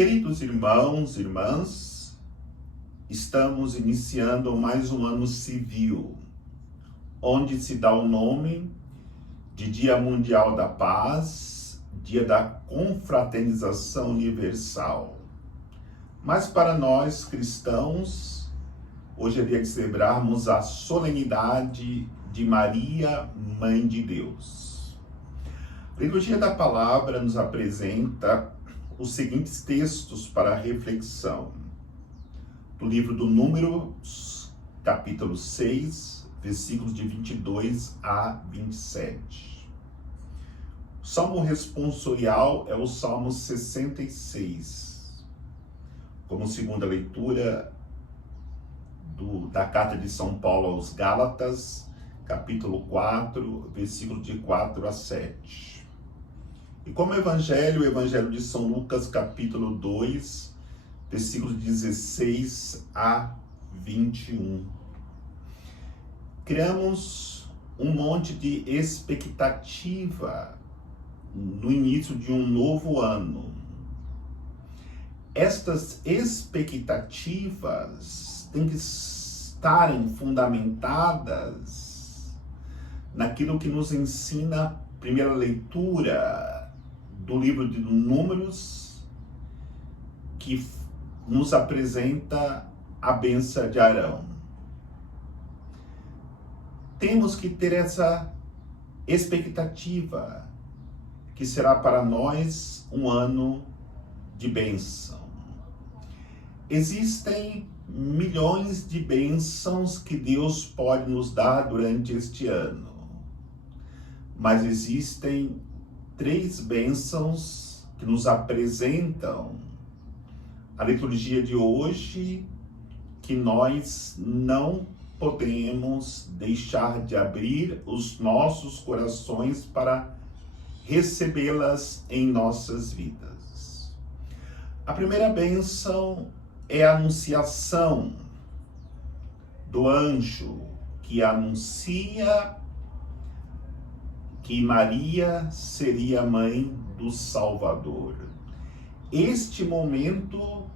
Queridos irmãos e irmãs, estamos iniciando mais um ano civil, onde se dá o nome de Dia Mundial da Paz, Dia da Confraternização Universal. Mas para nós cristãos, hoje é dia de celebrarmos a solenidade de Maria, Mãe de Deus. A liturgia da palavra nos apresenta os seguintes textos para reflexão. Do livro do Números, capítulo 6, versículos de 22 a 27. O salmo responsorial é o Salmo 66. Como segunda leitura da carta de São Paulo aos Gálatas, capítulo 4, versículos de 4 a 7. E como evangelho, o evangelho de São Lucas, capítulo 2, versículos 16 a 21. Criamos um monte de expectativa no início de um novo ano. Estas expectativas têm que estarem fundamentadas naquilo que nos ensina a primeira leitura do livro de Números, que nos apresenta a bênção de Arão. Temos que ter essa expectativa, que será para nós um ano de bênção. Existem milhões de bênçãos que Deus pode nos dar durante este ano, mas existem 3 bênçãos que nos apresentam a liturgia de hoje, que nós não podemos deixar de abrir os nossos corações para recebê-las em nossas vidas. A primeira bênção é a anunciação do anjo que anuncia que Maria seria mãe do Salvador. Este momento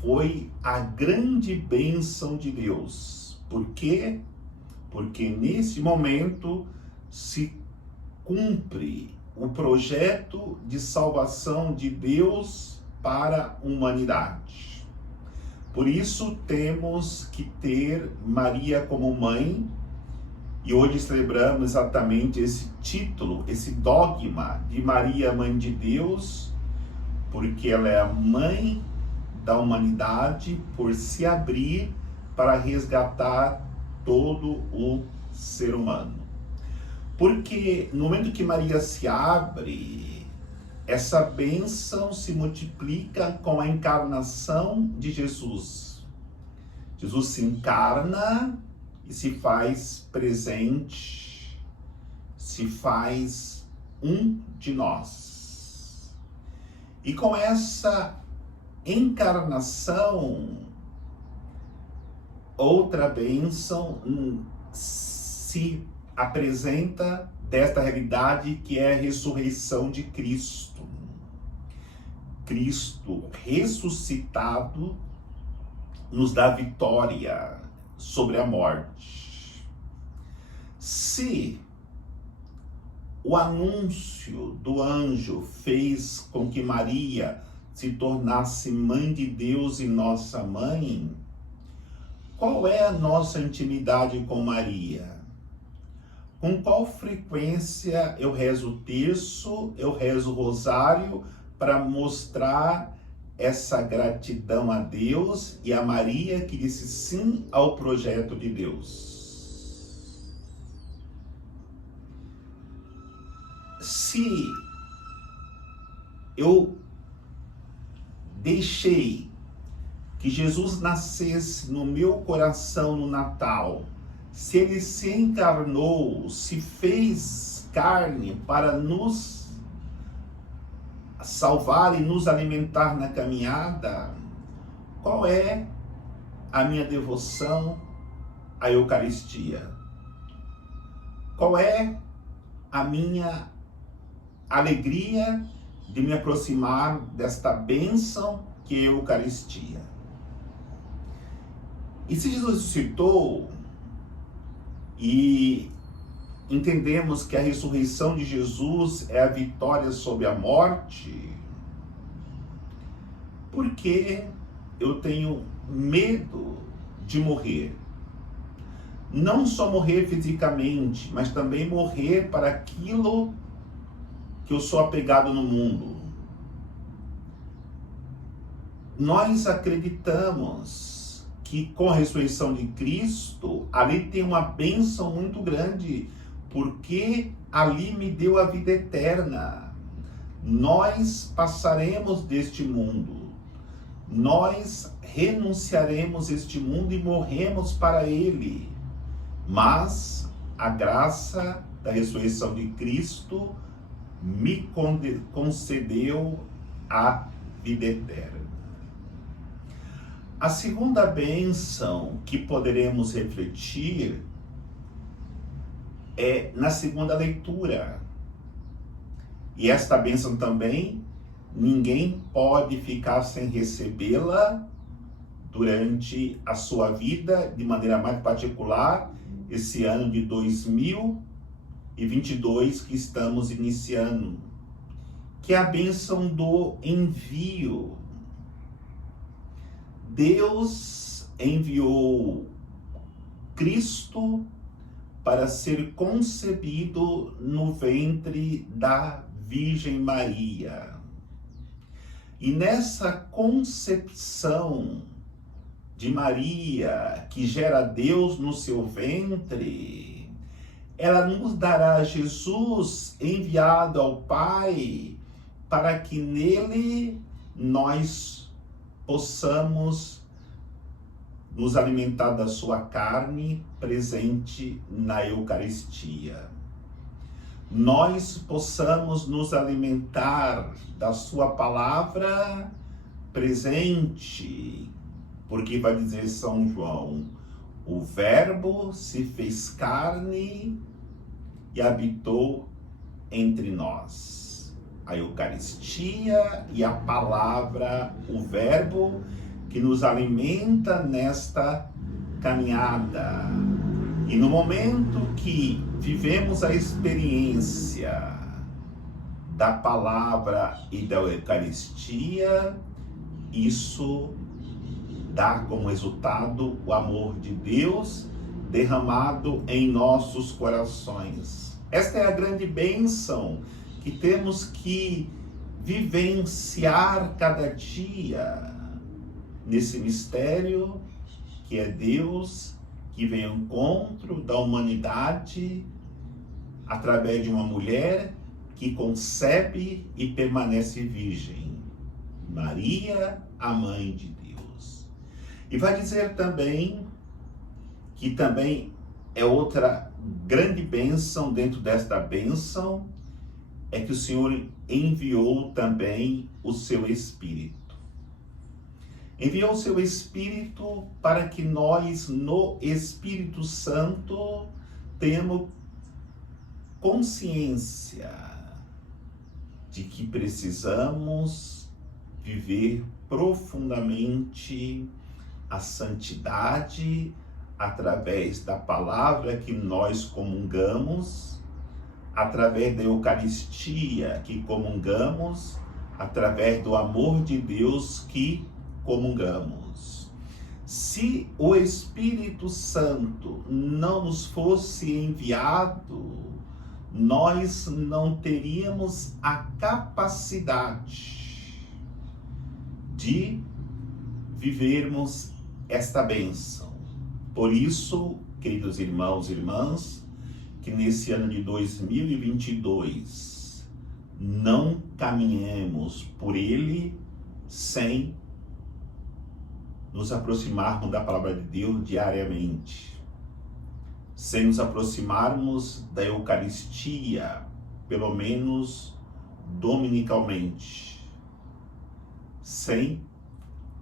foi a grande bênção de Deus. Por quê? Porque nesse momento se cumpre o projeto de salvação de Deus para a humanidade. Por isso temos que ter Maria como mãe, e hoje celebramos exatamente esse título, esse dogma de Maria, Mãe de Deus, porque ela é a mãe da humanidade por se abrir para resgatar todo o ser humano. Porque no momento que Maria se abre, essa bênção se multiplica com a encarnação de Jesus. Jesus se encarna e se faz presente, se faz um de nós. E com essa encarnação, outra bênção se apresenta desta realidade, que é a ressurreição de Cristo. Cristo ressuscitado nos dá vitória sobre a morte. Se o anúncio do anjo fez com que Maria se tornasse mãe de Deus e nossa mãe, qual é a nossa intimidade com Maria? Com qual frequência eu rezo o terço, eu rezo o rosário para mostrar essa gratidão a Deus e a Maria que disse sim ao projeto de Deus? Se eu deixei que Jesus nascesse no meu coração no Natal, se ele se encarnou, se fez carne para nos salvar e nos alimentar na caminhada, qual é a minha devoção à Eucaristia? Qual é a minha alegria de me aproximar desta bênção que que é a Eucaristia. E se Jesus ressuscitou e entendemos que a ressurreição de Jesus é a vitória sobre a morte, por que eu tenho medo de morrer? Não só morrer fisicamente, mas também morrer para aquilo que eu sou apegado no mundo. Nós acreditamos que com a ressurreição de Cristo, ali tem uma bênção muito grande, porque ali me deu a vida eterna. Nós passaremos deste mundo. Nós renunciaremos a este mundo e morremos para ele. Mas a graça da ressurreição de Cristo me concedeu a vida eterna. A segunda bênção que poderemos refletir é na segunda leitura. E esta bênção também, ninguém pode ficar sem recebê-la durante a sua vida, de maneira mais particular, esse ano de 2022 que estamos iniciando, que é a bênção do envio. Deus enviou Cristo para ser concebido no ventre da Virgem Maria. E nessa concepção de Maria, que gera Deus no seu ventre, ela nos dará Jesus enviado ao Pai, para que nele nós possamos nos alimentar da sua carne presente na Eucaristia. Nós possamos nos alimentar da sua palavra presente, porque vai dizer São João, o Verbo se fez carne e habitou entre nós. A Eucaristia e a palavra, o Verbo que nos alimenta nesta caminhada. E no momento que vivemos a experiência da palavra e da Eucaristia, isso dá como resultado o amor de Deus derramado em nossos corações. Esta é a grande bênção que temos que vivenciar cada dia nesse mistério que é Deus, que vem ao encontro da humanidade através de uma mulher que concebe e permanece virgem. Maria, a mãe de Deus. E vai dizer também que também é outra grande bênção dentro desta bênção, é que o Senhor enviou também o seu Espírito. Enviou o seu Espírito para que nós, no Espírito Santo, tenhamos consciência de que precisamos viver profundamente a santidade através da palavra que nós comungamos, através da Eucaristia que comungamos, através do amor de Deus que comungamos. Se o Espírito Santo não nos fosse enviado, nós não teríamos a capacidade de vivermos esta bênção. Por isso, queridos irmãos e irmãs, que nesse ano de 2022 não caminhemos por ele sem nos aproximarmos da palavra de Deus diariamente, sem nos aproximarmos da Eucaristia, pelo menos dominicalmente, sem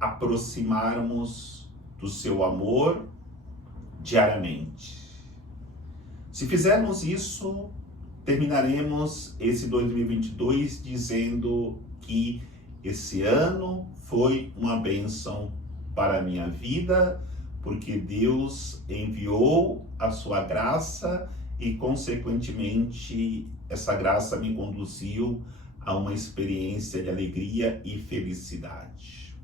aproximarmos do seu amor diariamente. Se fizermos isso, terminaremos esse 2022 dizendo que Esse ano foi uma bênção para a minha vida, porque Deus enviou a sua graça e, consequentemente, essa graça me conduziu a uma experiência de alegria e felicidade.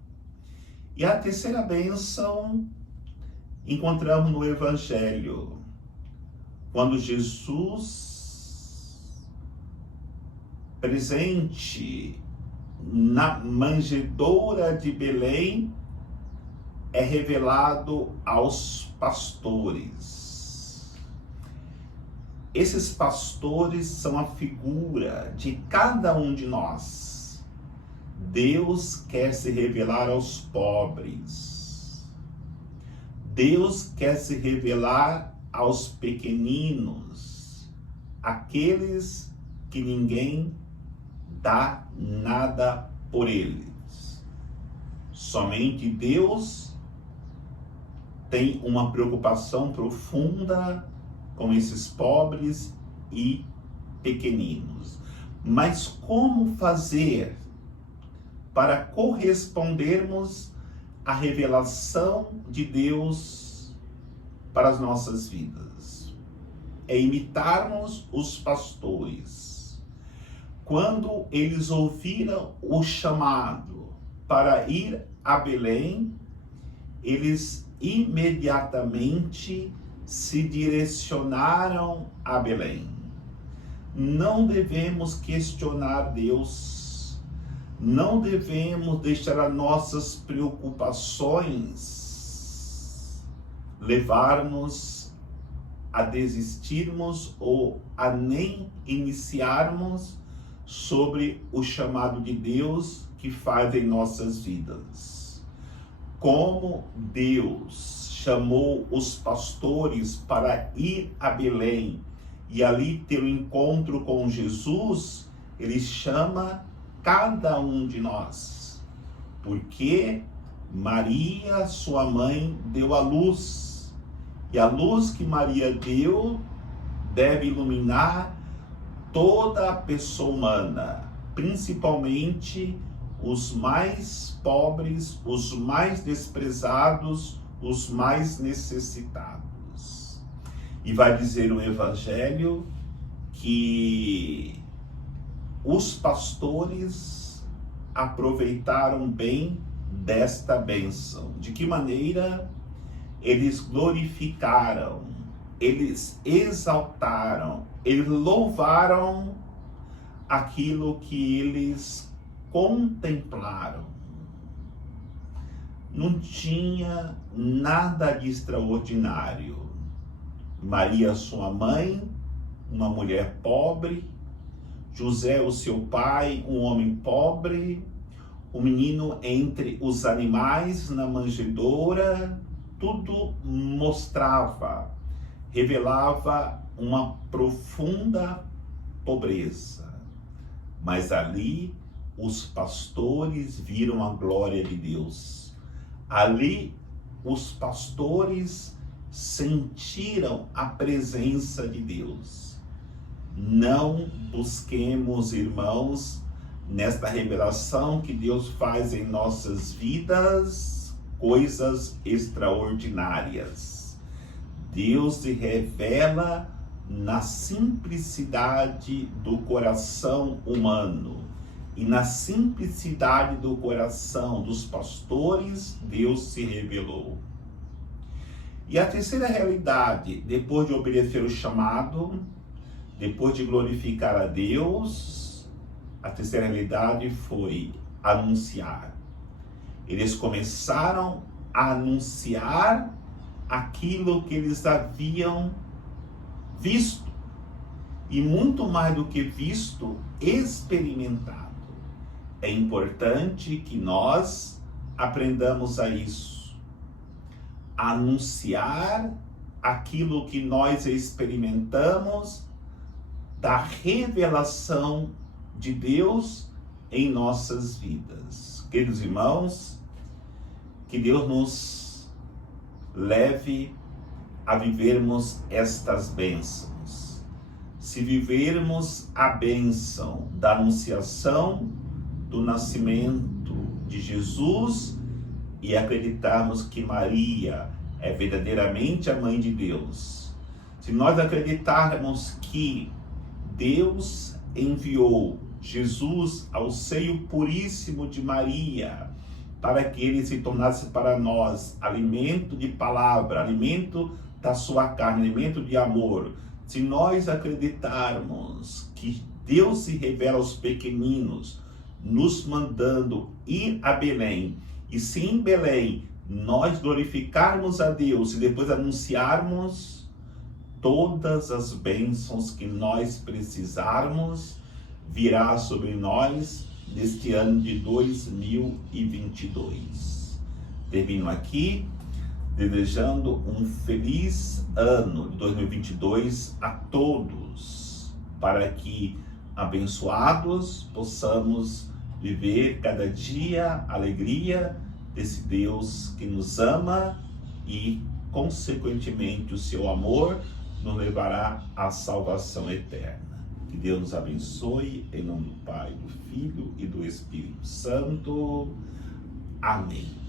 E a terceira bênção encontramos no Evangelho, quando Jesus, presente na manjedoura de Belém, é revelado aos pastores. Esses pastores são a figura de cada um de nós. Deus quer se revelar aos pobres. Deus quer se revelar aos pequeninos, aqueles que ninguém dá nada por eles. Somente Deus tem uma preocupação profunda com esses pobres e pequeninos. Mas como fazer para correspondermos à revelação de Deus para as nossas vidas? É imitarmos os pastores. Quando eles ouviram o chamado para ir a Belém, eles imediatamente se direcionaram a Belém. Não devemos questionar Deus, não devemos deixar as nossas preocupações levar-nos a desistirmos ou a nem iniciarmos sobre o chamado de Deus que faz em nossas vidas. Como Deus chamou os pastores para ir a Belém e ali ter um encontro com Jesus, Ele chama cada um de nós, porque Maria, sua mãe, deu a luz, e a luz que Maria deu deve iluminar toda a pessoa humana, principalmente os mais pobres, os mais desprezados, os mais necessitados. E vai dizer o Evangelho que os pastores aproveitaram bem desta bênção. De que maneira? Eles glorificaram, eles exaltaram, eles louvaram aquilo que eles contemplaram. Não tinha nada de extraordinário. Maria, sua mãe, uma mulher pobre, José, o seu pai, um homem pobre, o menino entre os animais na manjedoura, tudo mostrava, revelava uma profunda pobreza. Mas ali os pastores viram a glória de Deus. Ali os pastores sentiram a presença de Deus. Não busquemos, irmãos, nesta revelação que Deus faz em nossas vidas, coisas extraordinárias. Deus se revela na simplicidade do coração humano. E na simplicidade do coração dos pastores, Deus se revelou. E a terceira realidade, depois de obedecer o chamado, depois de glorificar a Deus, a terceira realidade foi anunciar. Eles começaram a anunciar aquilo que eles haviam visto. E muito mais do que visto, experimentado. É importante que nós aprendamos a isso. Anunciar aquilo que nós experimentamos da revelação de Deus em nossas vidas. Queridos irmãos, que Deus nos leve a vivermos estas bênçãos. Se vivermos a bênção da anunciação, do nascimento de Jesus e acreditarmos que Maria é verdadeiramente a mãe de Deus, se nós acreditarmos que Deus enviou Jesus ao seio puríssimo de Maria, para que ele se tornasse para nós alimento de palavra, alimento da sua carne, alimento de amor. Se nós acreditarmos que Deus se revela aos pequeninos, nos mandando ir a Belém, e se em Belém nós glorificarmos a Deus e depois anunciarmos todas as bênçãos que nós precisarmos, virá sobre nós neste ano de 2022. Termino aqui desejando um feliz ano de 2022 a todos, para que, abençoados, possamos viver cada dia a alegria desse Deus que nos ama e, consequentemente, o seu amor nos levará à salvação eterna. Que Deus nos abençoe, em nome do Pai, do Filho e do Espírito Santo. Amém.